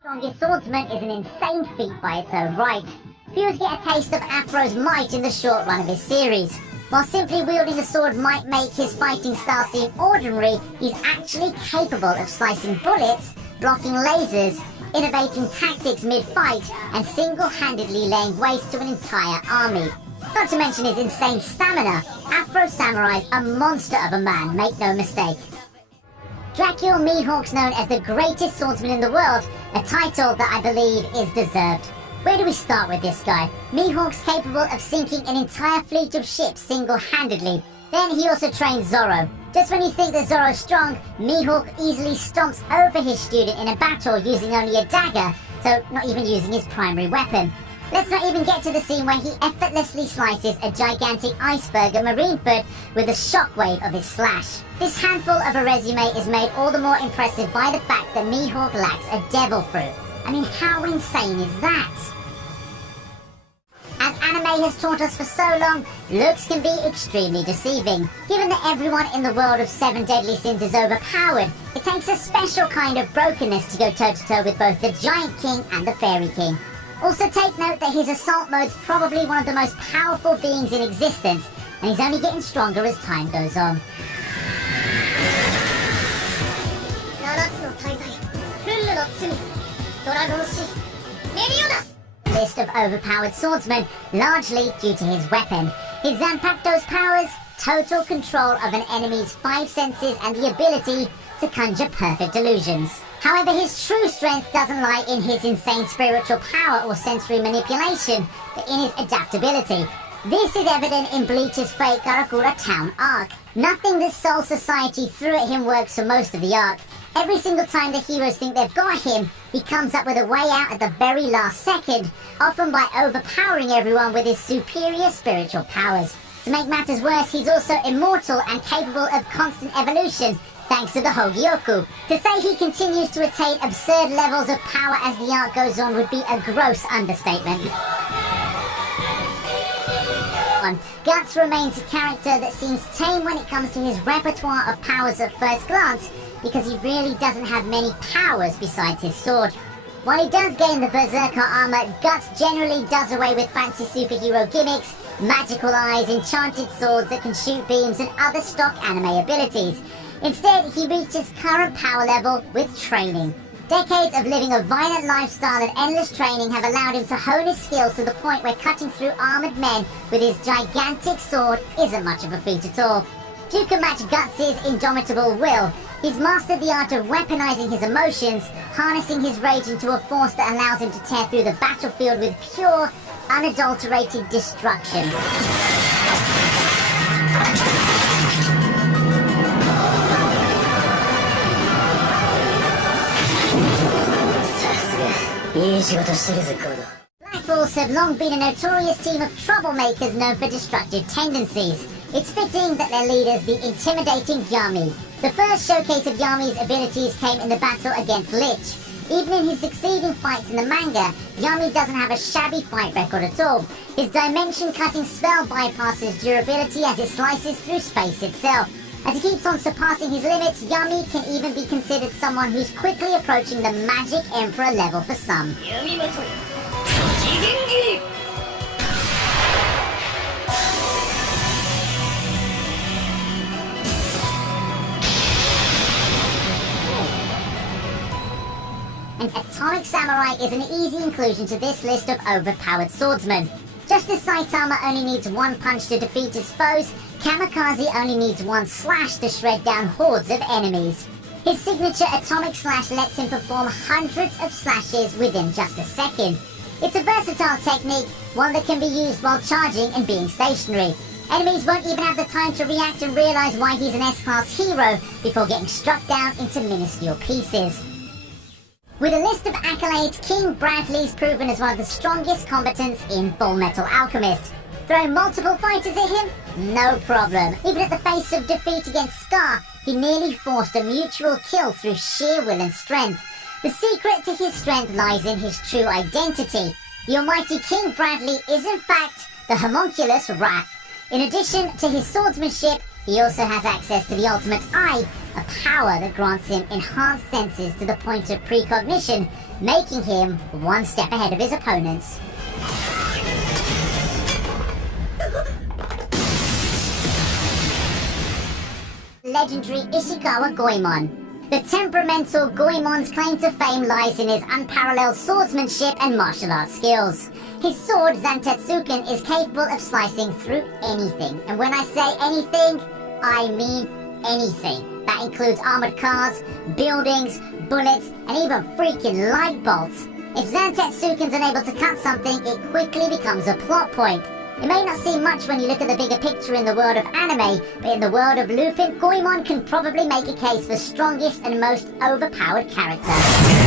Strongest Swordsman is an insane feat by its own right. Viewers get a taste of Afro's might in the short run of his series. While simply wielding a sword might make his fighting style seem ordinary, he's actually capable of slicing bullets, blocking lasers, innovating tactics mid-fight, and single-handedly laying waste to an entire army. Not to mention his insane stamina, Afro Samurai's a monster of a man, make no mistake. Dracula Mihawk's known as the greatest swordsman in the world, a title that I believe is deserved. Where do we start with this guy? Mihawk's capable of sinking an entire fleet of ships single-handedly. Then he also trains Zorro. Just when you think that Zorro's strong, Mihawk easily stomps over his student in a battle using only a dagger, so not even using his primary weapon. Let's not even get to the scene where he effortlessly slices a gigantic iceberg at Marineford with the shockwave of his slash. This handful of a resume is made all the more impressive by the fact that Mihawk lacks a devil fruit. I mean, how insane is that? As anime has taught us for so long, looks can be extremely deceiving. Given that everyone in the world of 7 deadly sins is overpowered, it takes a special kind of brokenness to go toe-to-toe with both the Giant King and the Fairy King. Also take note that his assault mode's probably one of the most powerful beings in existence, and he's only getting stronger as time goes on. List of overpowered swordsmen, largely due to his weapon. His Zanpakuto's powers, total control of an enemy's 5 senses and the ability to conjure perfect illusions. However, his true strength doesn't lie in his insane spiritual power or sensory manipulation, but in his adaptability. This is evident in Bleach's Fate Karakura Town arc. Nothing that Soul Society threw at him works for most of the arc. Every single time the heroes think they've got him, he comes up with a way out at the very last second, often by overpowering everyone with his superior spiritual powers. To make matters worse, he's also immortal and capable of constant evolution, thanks to the Hogyoku. To say he continues to attain absurd levels of power as the arc goes on would be a gross understatement. Guts remains a character that seems tame when it comes to his repertoire of powers at first glance, because he really doesn't have many powers besides his sword. While he does gain the Berserker armor, Guts generally does away with fancy superhero gimmicks, magical eyes, enchanted swords that can shoot beams, and other stock anime abilities. Instead, he reaches current power level with training. Decades of living a violent lifestyle and endless training have allowed him to hone his skills to the point where cutting through armored men with his gigantic sword isn't much of a feat at all. Few can match Guts' indomitable will. He's mastered the art of weaponizing his emotions, harnessing his rage into a force that allows him to tear through the battlefield with pure, unadulterated destruction. Black Bulls have long been a notorious team of troublemakers known for destructive tendencies. It's fitting that their leader's the intimidating Yami. The first showcase of Yami's abilities came in the battle against Lich. Even in his succeeding fights in the manga, Yami doesn't have a shabby fight record at all. His dimension-cutting spell bypasses durability as it slices through space itself. As he keeps on surpassing his limits, Yami can even be considered someone who's quickly approaching the Magic Emperor level for some. An Atomic Samurai is an easy inclusion to this list of overpowered swordsmen. Just as Saitama only needs 1 punch to defeat his foes, Kamikaze only needs 1 slash to shred down hordes of enemies. His signature atomic slash lets him perform hundreds of slashes within just a second. It's a versatile technique, one that can be used while charging and being stationary. Enemies won't even have the time to react and realize why he's an S-class hero before getting struck down into minuscule pieces. With a list of accolades, King Bradley's proven as one of the strongest combatants in Full Metal Alchemist. Throw multiple fighters at him? No problem. Even at the face of defeat against Scar, he nearly forced a mutual kill through sheer will and strength. The secret to his strength lies in his true identity. The almighty King Bradley is in fact the homunculus Wrath. In addition to his swordsmanship, he also has access to the ultimate eye, a power that grants him enhanced senses to the point of precognition, making him one step ahead of his opponents. Legendary Ishikawa Goemon. The temperamental Goemon's claim to fame lies in his unparalleled swordsmanship and martial arts skills. His sword, Zantetsuken, is capable of slicing through anything. And when I say anything, I mean anything. That includes armored cars, buildings, bullets, and even freaking light bolts. If Zantetsuken's unable to cut something, it quickly becomes a plot point. It may not seem much when you look at the bigger picture in the world of anime, but in the world of Lupin, Goemon can probably make a case for strongest and most overpowered character.